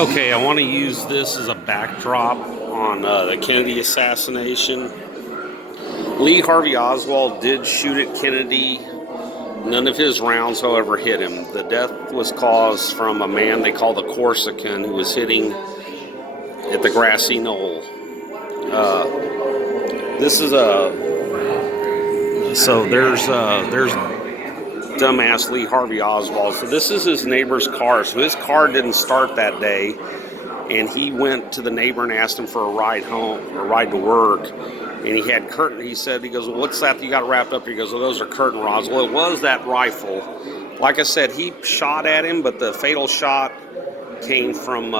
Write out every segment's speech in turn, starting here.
Okay, I want to use this as a backdrop on the Kennedy assassination. Lee Harvey Oswald did shoot at Kennedy. None of his rounds, however, hit him. The death was caused from a man they call the Corsican who was hitting at the grassy knoll. This is there's dumbass Lee Harvey Oswald. So this is his neighbor's car. So his car didn't start that day, and he went to the neighbor and asked him for a ride home, or a ride to work. And he had curtain. He goes, well, what's that you got wrapped up here? He goes, well, those are curtain rods. Well, it was that rifle. Like I said, he shot at him, but the fatal shot came from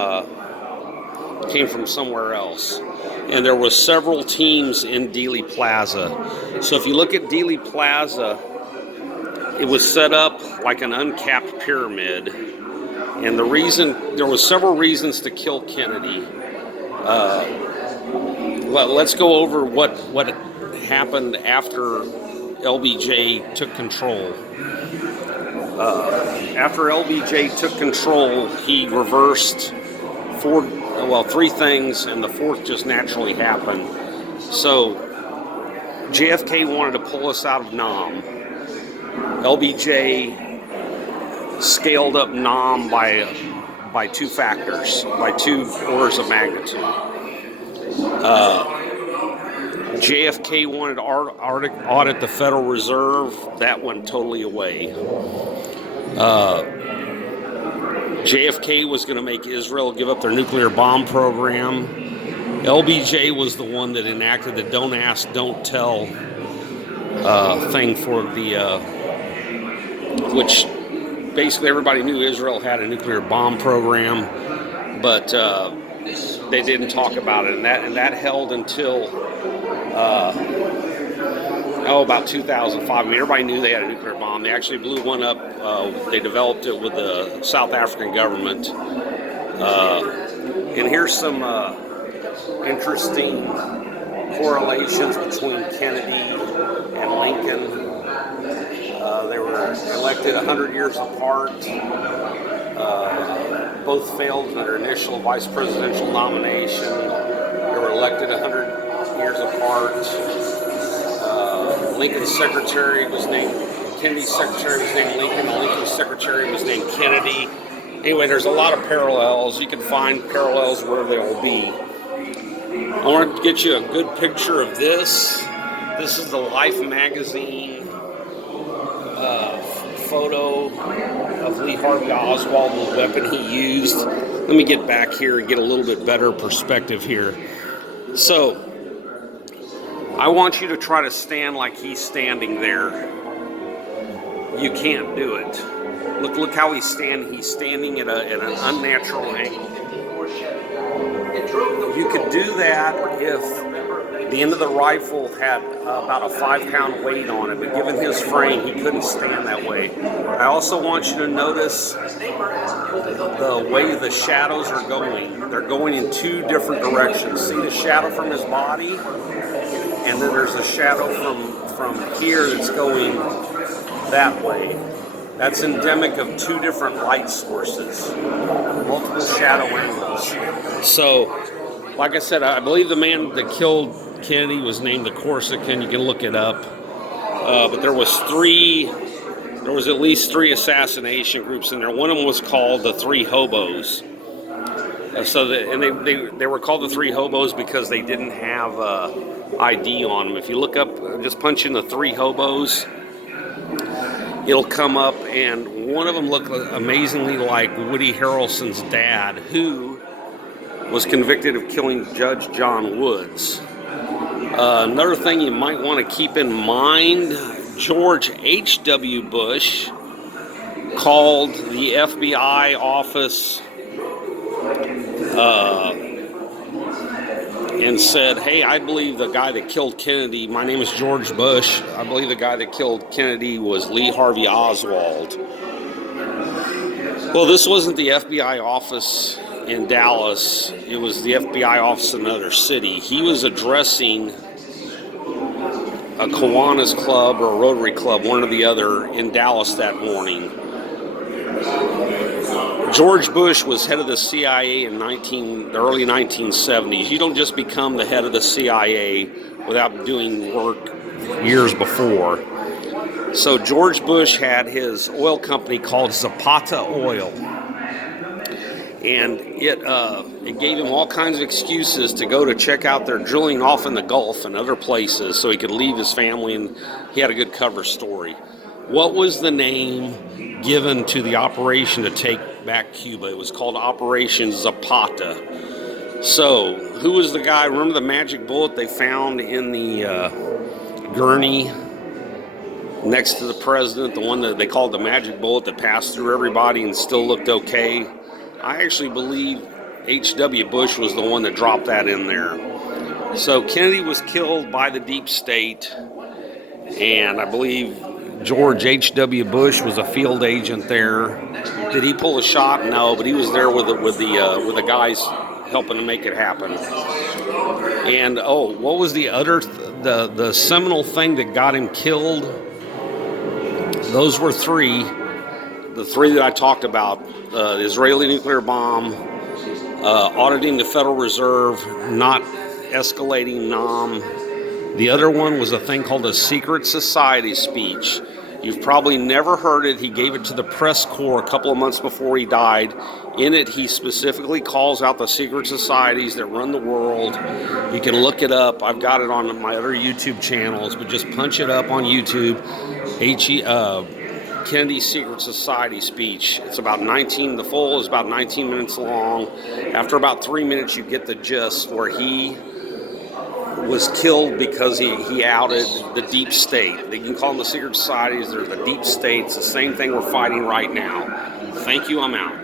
somewhere else. And there was several teams in Dealey Plaza. So if you look at Dealey Plaza, it was set up like an uncapped pyramid. And there was several reasons to kill Kennedy. Let's go over what happened after LBJ took control. After LBJ took control, he reversed three things, and the fourth just naturally happened. So JFK wanted to pull us out of Nam. LBJ scaled up Nam by two factors, by 2 orders of magnitude. JFK wanted to audit the Federal Reserve. That went totally away. JFK was going to make Israel give up their nuclear bomb program. LBJ was the one that enacted the don't ask, don't tell thing for which basically everybody knew Israel had a nuclear bomb program, but they didn't talk about it, and that held until about 2005. I mean, everybody knew they had a nuclear bomb. They actually blew one up. They developed it with the South African government. And here's some interesting correlations between Kennedy and Lincoln. They were elected 100 years apart. Both failed in their initial vice presidential nomination. They were elected 100 years apart. Lincoln's secretary was named, Kennedy's secretary was named Lincoln, and Lincoln's secretary was named Kennedy. Anyway, there's a lot of parallels. You can find parallels where they will be. I want to get you a good picture of this. This is the Life magazine photo of Lee Harvey Oswald and the weapon he used. Let me get back here and get a little bit better perspective here. So, I want you to try to stand like he's standing there. You can't do it. Look how he's standing. He's standing at an unnatural angle. You could do that if the end of the rifle had about a 5-pound weight on it, but given his frame, he couldn't stand that way. I also want you to notice the way the shadows are going. They're going in 2 different directions. See the shadow from his body? And then there's a shadow from here that's going that way. That's endemic of 2 different light sources, multiple shadow angles. So, like I said, I believe the man that killed Kennedy was named the Corsican. You can look it up. But there was at least 3 assassination groups in there. One of them was called the 3 Hobos. They were called the 3 Hobos because they didn't have ID on them. If you look up, just punch in the 3 Hobos, it'll come up, and one of them looked amazingly like Woody Harrelson's dad, who was convicted of killing Judge John Woods. Another thing you might want to keep in mind, George H.W. Bush called the FBI office and said, hey, I believe the guy that killed Kennedy, my name is George Bush, I believe the guy that killed Kennedy was Lee Harvey Oswald. Well, this wasn't the FBI office in Dallas. It was the FBI office in another city. He was addressing a Kiwanis Club or a Rotary Club, one or the other, in Dallas that morning. George Bush was head of the CIA in the early 1970s. You don't just become the head of the CIA without doing work years before. So George Bush had his oil company called Zapata Oil, and it gave him all kinds of excuses to go to check out their drilling off in the Gulf and other places so he could leave his family, and he had a good cover story. What was the name given to the operation to take back Cuba? It was called Operation Zapata. So, who was the guy? Remember the magic bullet they found in the gurney next to the president, the one that they called the magic bullet that passed through everybody and still looked okay? I actually believe H.W. Bush was the one that dropped that in there. So Kennedy was killed by the deep state, and I believe George H.W. Bush was a field agent there. Did he pull a shot? No, but he was there with the guys helping to make it happen. And what was the seminal thing that got him killed? Those were three. The three that I talked about: the Israeli nuclear bomb, auditing the Federal Reserve, not escalating NAM. The other one was a thing called a secret society speech. You've probably never heard it. He gave it to the press corps a couple of months before he died. In it, he specifically calls out the secret societies that run the world. You can look it up. I've got it on my other YouTube channels, but just punch it up on YouTube. Kennedy's Secret Society speech. It's about the full is about 19 minutes long. After about 3 minutes, you get the gist, where he was killed because he outed the deep state. They can call them the secret societies. They're the deep state. It's the same thing we're fighting right now. Thank you. I'm out.